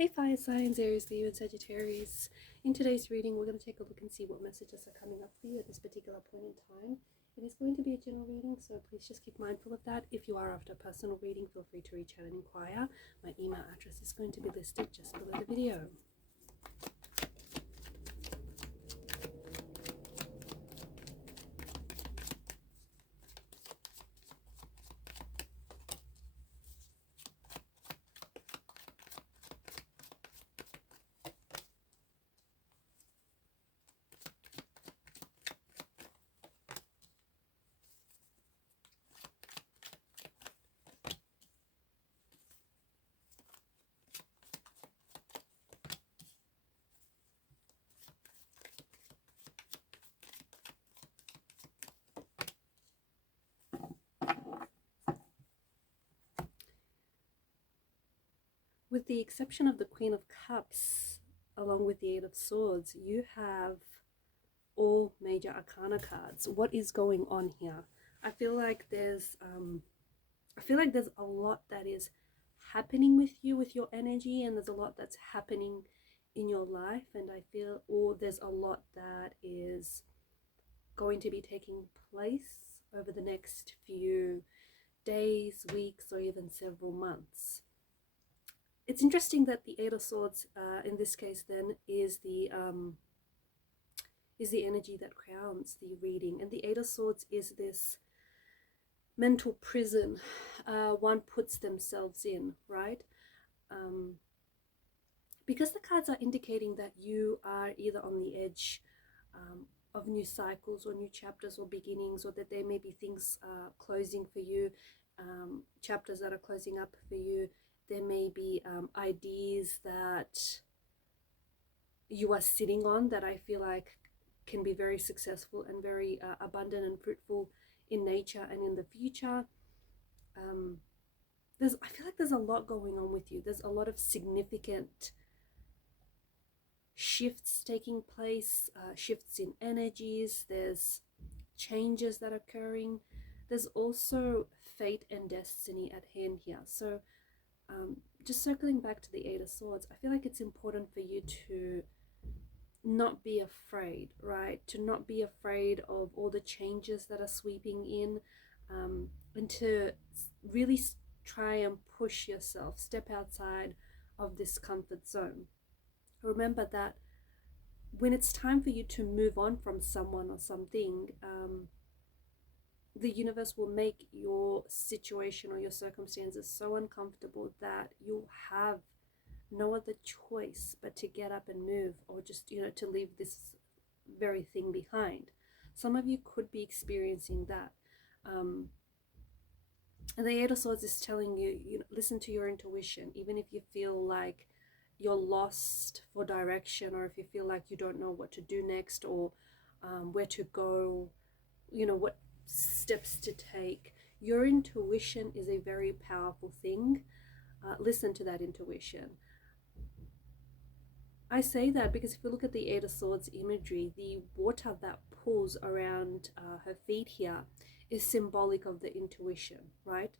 Hey fire signs, Aries, Leo and Sagittarius. In today's reading, we're going to take a look and see what messages are coming up for you at this particular point in time. It is going to be a general reading, so please just keep mindful of that. If you are after a personal reading, feel free to reach out and inquire. My email address is going to be listed just below the video. With the exception of the Queen of Cups, along with the Eight of Swords, you have all major arcana cards. What is going on here? I feel like there's a lot that is happening with you, with your energy, and there's a lot that's happening in your life, and I feel there's a lot that is going to be taking place over the next few days, weeks, or even several months. It's interesting that the Eight of Swords, in this case, then is the energy that crowns the reading, and the Eight of Swords is this mental prison one puts themselves in, right? Because the cards are indicating that you are either on the edge of new cycles or new chapters or beginnings, or that there may be things closing for you, chapters that are closing up for you. There may be ideas that you are sitting on that I feel like can be very successful and very abundant and fruitful in nature and in the future. I feel like there's a lot going on with you. There's a lot of significant shifts taking place, shifts in energies. There's changes that are occurring. There's also fate and destiny at hand here. So just circling back to the Eight of Swords, I feel like it's important for you to not be afraid, right? To not be afraid of all the changes that are sweeping in, and to really try and push yourself, step outside of this comfort zone. Remember that when it's time for you to move on from someone or something, the universe will make your situation or your circumstances so uncomfortable that you'll have no other choice but to get up and move, or just, to leave this very thing behind. Some of you could be experiencing that. And the Eight of Swords is telling you, listen to your intuition, even if you feel like you're lost for direction, or if you feel like you don't know what to do next, or where to go, what steps to take. Your intuition is a very powerful thing. Listen to that intuition. I say that because if you look at the Eight of Swords imagery, the water that pulls around her feet here is symbolic of the intuition, right?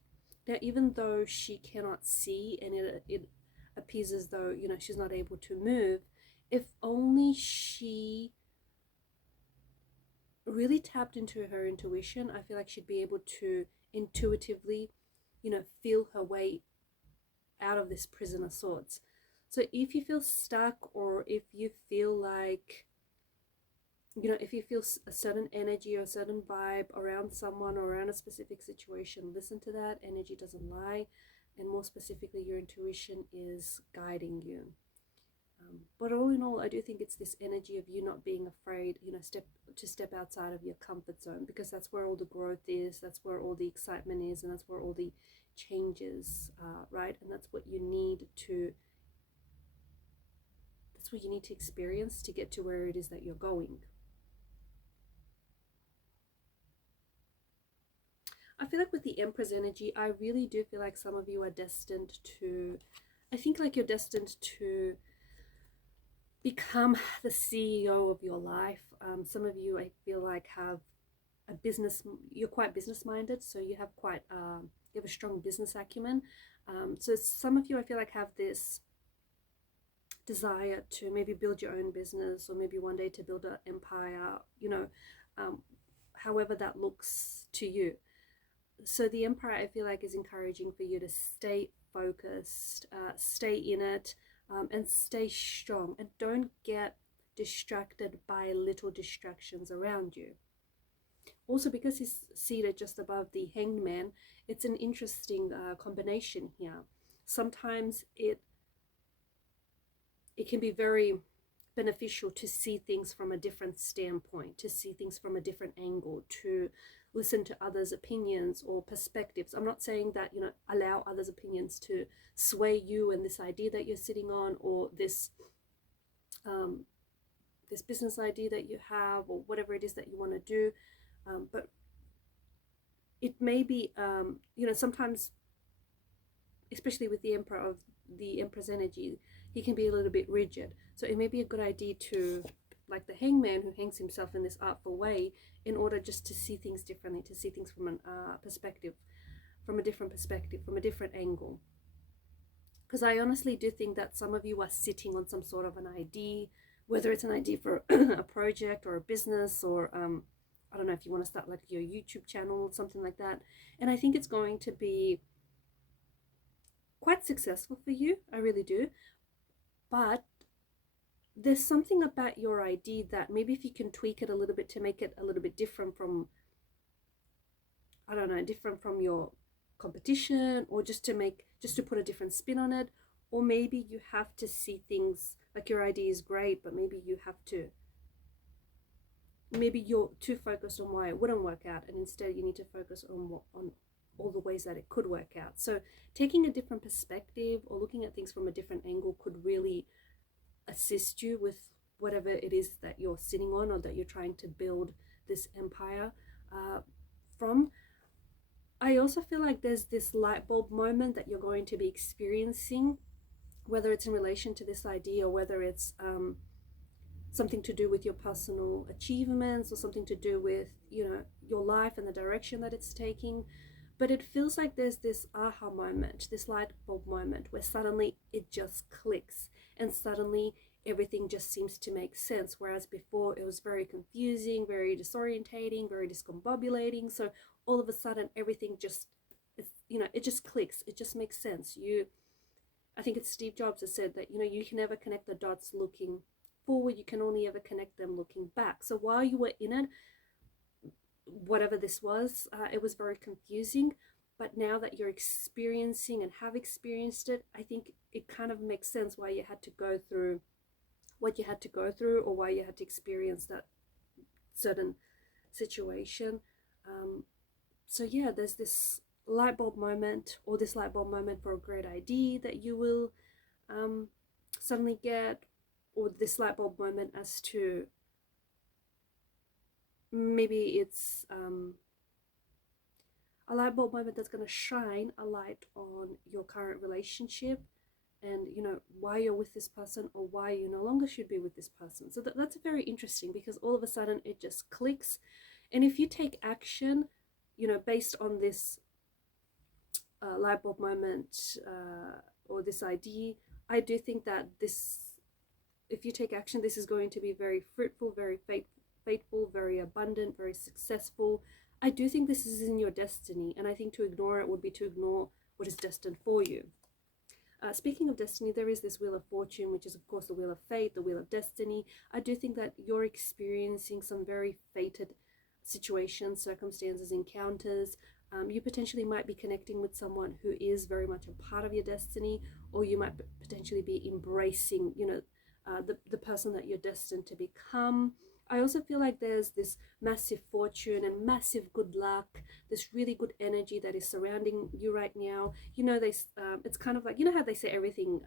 Now, even though she cannot see and it appears as though, she's not able to move, if only she really tapped into her intuition, I feel like she'd be able to intuitively, feel her way out of this prison of swords. So if you feel stuck, or if you feel like, if you feel a certain energy or a certain vibe around someone or around a specific situation, listen to that. Energy doesn't lie, and more specifically, your intuition is guiding you. But all in all, I do think it's this energy of you not being afraid, step outside of your comfort zone, because that's where all the growth is, that's where all the excitement is, and that's where all the changes are, right? And that's what you need to experience to get to where it is that you're going. I feel like with the Empress energy, I really do feel like some of you are destined to, you're destined to become the CEO of your life. Some of you, I feel like, have a business, you're quite business minded, so you have you have a strong business acumen. So some of you, I feel like, have this desire to maybe build your own business, or maybe one day to build an empire, however that looks to you. So the Emperor, I feel like, is encouraging for you to stay focused, stay in it, and stay strong, and don't get distracted by little distractions around you. Also, because he's seated just above the Hanged Man, it's an interesting combination here. Sometimes it can be very beneficial to see things from a different standpoint, to see things from a different angle, to listen to others' opinions or perspectives. I'm not saying that, allow others' opinions to sway you and this idea that you're sitting on, or this this business idea that you have, or whatever it is that you want to do. But it may be, sometimes, especially with the Emperor's energy, he can be a little bit rigid. So it may be a good idea to, like the Hangman, who hangs himself in this artful way, in order just to see things differently, to see things from a different perspective, from a different angle. Because I honestly do think that some of you are sitting on some sort of an idea, whether it's an idea for a project or a business, or I don't know, if you want to start like your YouTube channel or something like that. And I think it's going to be quite successful for you. I really do. But there's something about your idea that maybe if you can tweak it a little bit to make it a little bit different from, I don't know, different from your competition, or just to put a different spin on it. Or maybe you have to see things like, your idea is great, but maybe you're too focused on why it wouldn't work out, and instead you need to focus on all the ways that it could work out. So taking a different perspective, or looking at things from a different angle, could really assist you with whatever it is that you're sitting on, or that you're trying to build this empire from. I also feel like there's this light bulb moment that you're going to be experiencing, whether it's in relation to this idea, or whether it's something to do with your personal achievements, or something to do with, your life and the direction that it's taking. But it feels like there's this aha moment, this light bulb moment, where suddenly it just clicks, and suddenly everything just seems to make sense. Whereas before it was very confusing, very disorientating, very discombobulating. So all of a sudden everything just, it just clicks. It just makes sense. I think it's Steve Jobs that said that, you can never connect the dots looking forward, you can only ever connect them looking back. So while you were in it, whatever this was, it was very confusing. But now that you're experiencing and have experienced it, I think it kind of makes sense why you had to go through what you had to go through, or why you had to experience that certain situation. So yeah, there's this light bulb moment, or this light bulb moment for a great idea that you will suddenly get, or this light bulb moment as to, maybe it's a light bulb moment that's going to shine a light on your current relationship, and why you're with this person, or why you no longer should be with this person. So that's very interesting, because all of a sudden it just clicks. And if you take action, based on this light bulb moment, or this idea, I do think that if you take action, this is going to be very fruitful, very faithful, very abundant, very successful. I do think this is in your destiny, and I think to ignore it would be to ignore what is destined for you. Speaking of destiny, there is this Wheel of Fortune, which is of course the Wheel of Fate, the Wheel of Destiny. I do think that you're experiencing some very fated situations, circumstances, encounters. You potentially might be connecting with someone who is very much a part of your destiny, or you might potentially be embracing, the person that you're destined to become. I also feel like there's this massive fortune and massive good luck, this really good energy that is surrounding you right now. It's kind of like, how they say everything,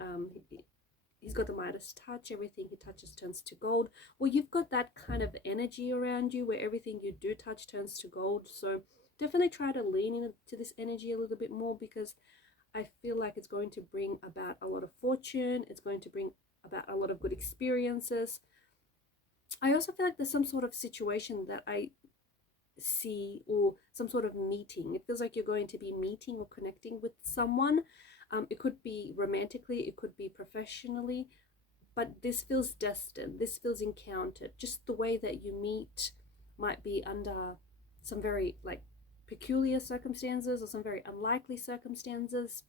he's got the Midas touch, everything he touches turns to gold. Well, you've got that kind of energy around you, where everything you do touch turns to gold. So definitely try to lean into this energy a little bit more, because I feel like it's going to bring about a lot of fortune. It's going to bring about a lot of good experiences. I also feel like there's some sort of situation that I see, or some sort of meeting. It feels like you're going to be meeting or connecting with someone. It could be romantically, it could be professionally, but this feels destined, this feels encountered. Just the way that you meet might be under some very like peculiar circumstances or some very unlikely circumstances.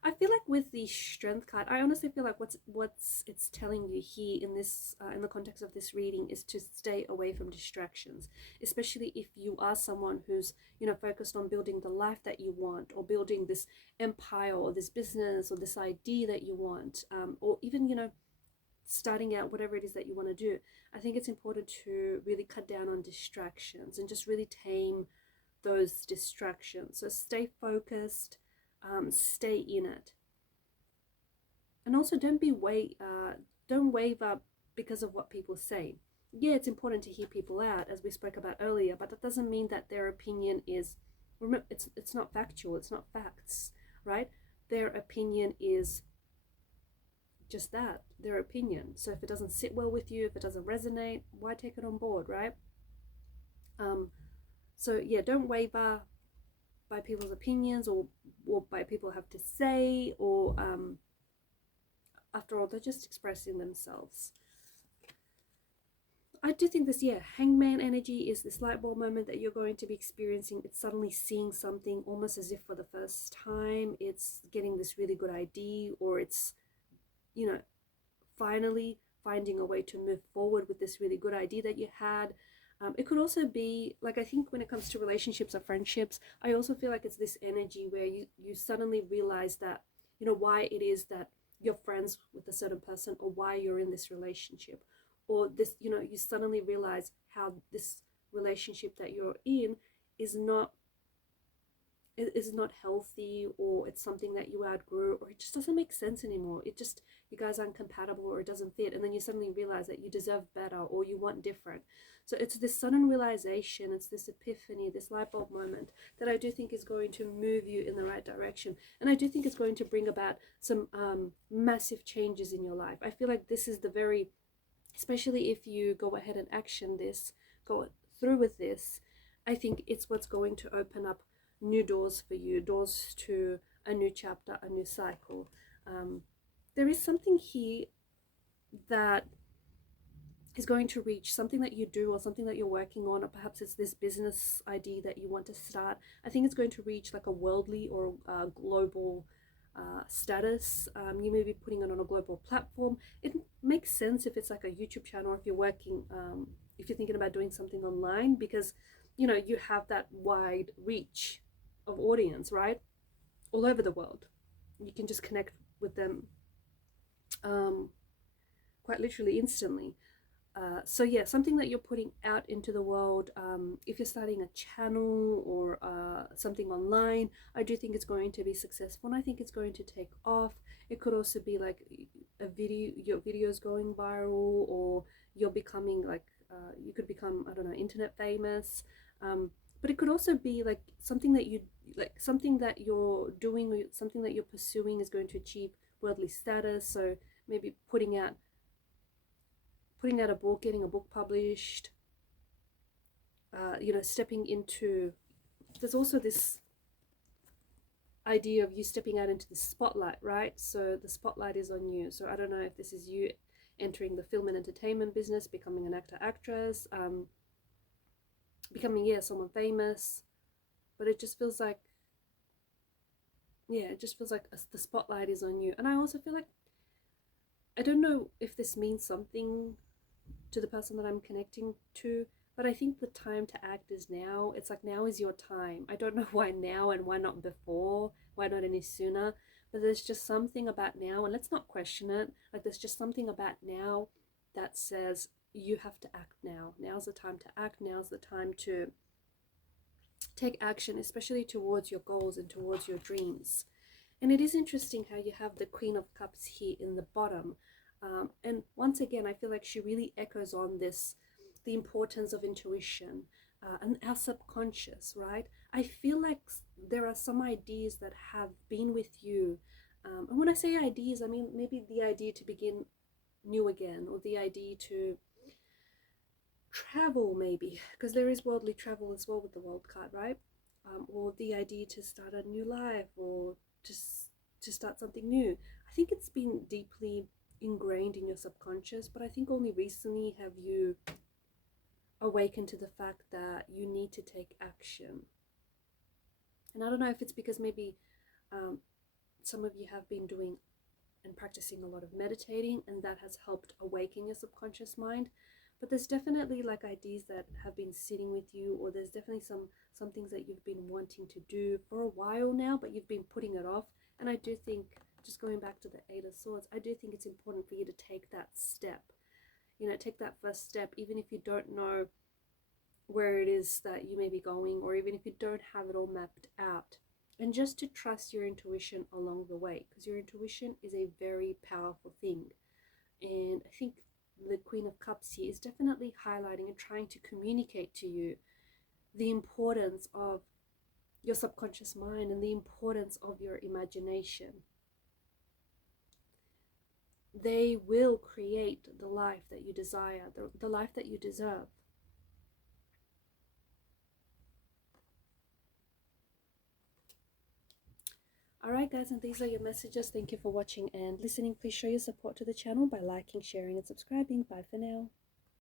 I feel like with the Strength card, I honestly feel like what's it's telling you here in this in the context of this reading is to stay away from distractions, especially if you are someone who's, you know, focused on building the life that you want, or building this empire or this business or this idea that you want, or even, you know, starting out whatever it is that you want to do. I think it's important to really cut down on distractions and just really tame those distractions. So stay focused. Stay in it, and also don't waver because of what people say. Yeah, it's important to hear people out, as we spoke about earlier, but that doesn't mean that their opinion is, remember, it's not factual, it's not facts, right? Their opinion is just that, their opinion. So if it doesn't sit well with you, if it doesn't resonate, why take it on board, right? So yeah, don't waver by people's opinions, or by people have to say, or after all, they're just expressing themselves. I do think this, yeah, Hangman energy is this light bulb moment that you're going to be experiencing. It's suddenly seeing something almost as if for the first time. It's getting this really good idea, or it's, you know, finally finding a way to move forward with this really good idea that you had. It could also be, like, I think when it comes to relationships or friendships, I also feel like it's this energy where you suddenly realize that, you know, why it is that you're friends with a certain person, or why you're in this relationship, or this, you know, you suddenly realize how this relationship that you're in is not healthy, or it's something that you outgrew, or it just doesn't make sense anymore. It just, you guys aren't compatible, or it doesn't fit, and then you suddenly realize that you deserve better, or you want different. So it's this sudden realization, it's this epiphany, this light bulb moment that I do think is going to move you in the right direction, and I do think it's going to bring about some massive changes in your life. I feel like this is the very, especially if you go ahead and go through with this, I think it's what's going to open up new doors for you, doors to a new chapter, a new cycle. There is something here that is going to reach, something that you do, or something that you're working on, or perhaps it's this business idea that you want to start. I think it's going to reach like a worldly or global status. You may be putting it on a global platform. It makes sense if it's like a YouTube channel, or if you're working, if you're thinking about doing something online, because, you know, you have that wide reach of audience, right? All over the world. You can just connect with them quite literally instantly. So yeah, something that you're putting out into the world, if you're starting a channel or something online, I do think it's going to be successful, and I think it's going to take off. It could also be like your videos going viral, or you're becoming like, you could become, I don't know, internet famous. But it could also be like something that you're doing, or something that you're pursuing is going to achieve worldly status. So maybe putting out a book, getting a book published, you know, stepping into, there's also this idea of you stepping out into the spotlight, right? So the spotlight is on you. So I don't know if this is you entering the film and entertainment business, becoming an actor, actress, becoming, yeah, someone famous. But it just feels like, yeah, it just feels like the spotlight is on you. And I also feel like, I don't know if this means something to the person that I'm connecting to, but I think the time to act is now. It's like, now is your time. I don't know why now and why not before, why not any sooner, but there's just something about now, and let's not question it. Like, there's just something about now that says you have to act now. Now's the time to act. Now's the time to take action, especially towards your goals and towards your dreams. And it is interesting how you have the Queen of Cups here in the bottom. And once again, I feel like she really echoes on this, the importance of intuition and our subconscious, right? I feel like there are some ideas that have been with you. And when I say ideas, I mean maybe the idea to begin new again, or the idea to travel, maybe, because there is worldly travel as well with the World card, right? or the idea to start a new life, or to start something new. I think it's been deeply ingrained in your subconscious, but I think only recently have you awakened to the fact that you need to take action. And I don't know if it's because maybe some of you have been doing and practicing a lot of meditating, and that has helped awaken your subconscious mind. But there's definitely like ideas that have been sitting with you, or there's definitely some things that you've been wanting to do for a while now, but you've been putting it off. And I do think, just going back to the Eight of Swords, I do think it's important for you to take that step. You know, take that first step, even if you don't know where it is that you may be going, or even if you don't have it all mapped out. And just to trust your intuition along the way, because your intuition is a very powerful thing. And I think the Queen of Cups here is definitely highlighting and trying to communicate to you the importance of your subconscious mind and the importance of your imagination. They will create the life that you desire, the life that you deserve. Alright guys, and these are your messages. Thank you for watching and listening. Please show your support to the channel by liking, sharing and subscribing. Bye for now.